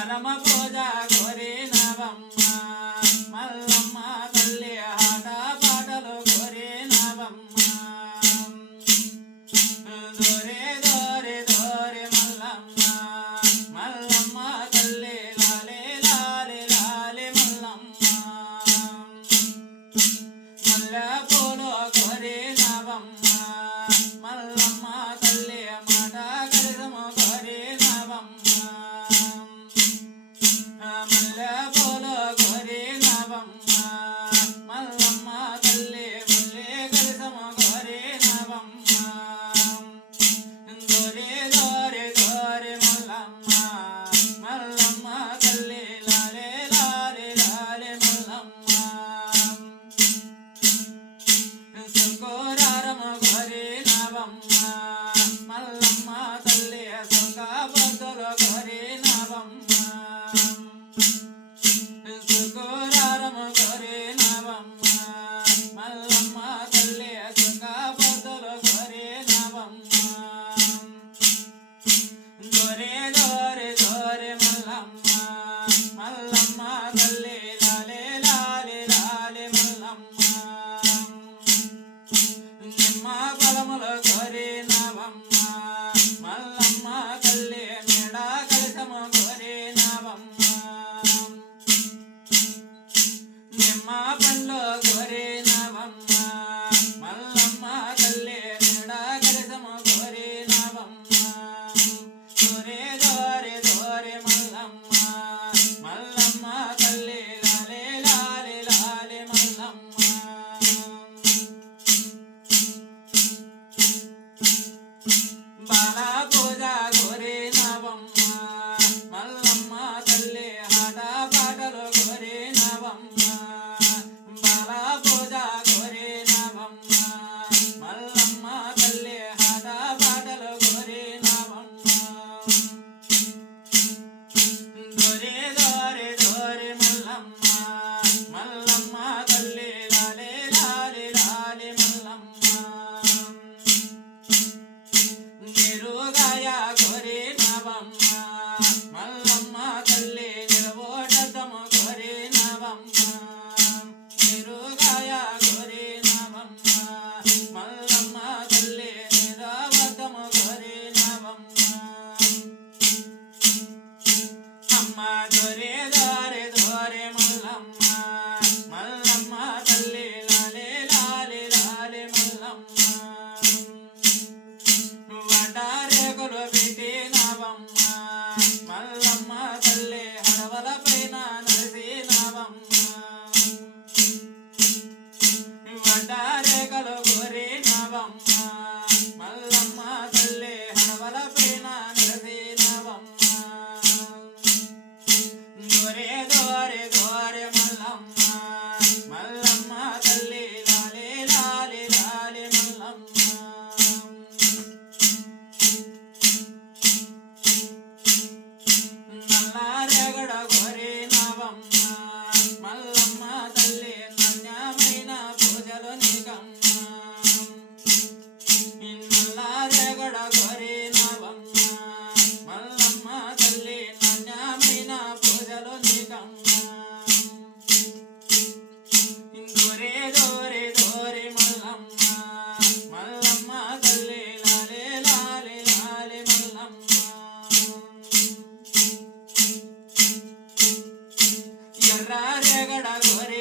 రమ పూజ గోరి నవమ్మ మల్లమ్మ తల్లి ఆట పాటలు గోరి నవమ్మ దోరే దోరే దోరే మల్లమ్మ మల్లమ్మ తల్లి లాలే లాలే లాలే మల్లమ్మ మల్ల పూలు గోరి నవమ్మ మల్లమ్మ తల్లి మాట కలిసమ గోరి నవమ్మ మల్ల పూలు గోరి నవమ్మ మల్లమ్మ తల్లి ముల్లే కలిసమ గోరి నవమ్మ దోరే దోరే దోరే మల్లమ్మ మల్లమ్మ తల్లి లాలే లాలే లాలే మల్లమ్మ సుకోరారమ గోరి నవమ్మ మల్లమ్మ తల్లి సుఖ బొద్దలు గోరి నవమ్మ సుకోరారమ గోరి నవమ్మ మల్లమ్మ తల్లి సుఖ బొద్దలు గోరి నవమ్మ దోరే దోరే దోరే మల్లమ్మ మల్లమ్మ తల్లి లాలే లాలే లాలే మల్లమ్మ నిమ్మ ఫలములు గోరి నవమ్మ మల్లమ్మ తల్లి మేడ కలిసము గోరి నవమ్మ నిమ్మ పండ్లు గోరి నవమ్మ మల్లమ్మ తల్లి మేడ కలిసము గోరి నవమ్మ దోరే దోరే దోరే మల్లమ్మ మల్లమ్మ తల్లి లాలే లాలే లాలే మల్లమ్మ బాల పూజ గోరి నవమ్మ మల్లమ్మ తల్లి ఆట పాటలు గోరి నవమ్మ బాల పూజ గోరి నవమ్మ మల్లమ్మ తల్లి ఆట పాటలు గోరి నవమ్మ దోరే దోరే దోరే మల్లమ్మ మల్లమ్మ తల్లి లాలే లాలే లాలే మల్లమ్మ నిరుగాయ గోరి నవమ్మ మల్లమ్మ తల్లి నిరవోటతము గోరి నవమ్మ నిరుగాయ గోరి నవమ్మ మల్లమ్మ తల్లి నిరవతము గోరి నవమ్మ అమ్మ దోరే దోరే దోరే మల్లమ్మ మల్లమ్మ తల్లి లాలే లాలే లాలే మల్లమ్మ వడారేకులు పెట్టి నవమ్మ మల్లమ్మ తల్లి హడవల పైన నడిసి నవమ్మ వడారేకులు గోరి నవమ్మ మల్లమ్మ తల్లి హడవల పైన నడిసి నవమ్మ దోరే దోరే దోరే మల్లమ్మ మల్లమ్మ తల్లి లాలే లాలే లాలే మల్లమ్మ నల్లారేగడ గోరి నవమ్మ మల్లమ్మ తల్లి నాణ్యమైన పూజలు నీకమ్మ నల్లారేగడ గోరి నవమ్మ మల్లమ్మ తల్లి నాణ్యమైన పూజలు నీకమ్మ దోరే దోరే దోరే మల్లమ్మ మల్లమ్మ తల్లి లాలే లాలే లాలే మల్లమ్మ ఎర్ర రేగడ గోరి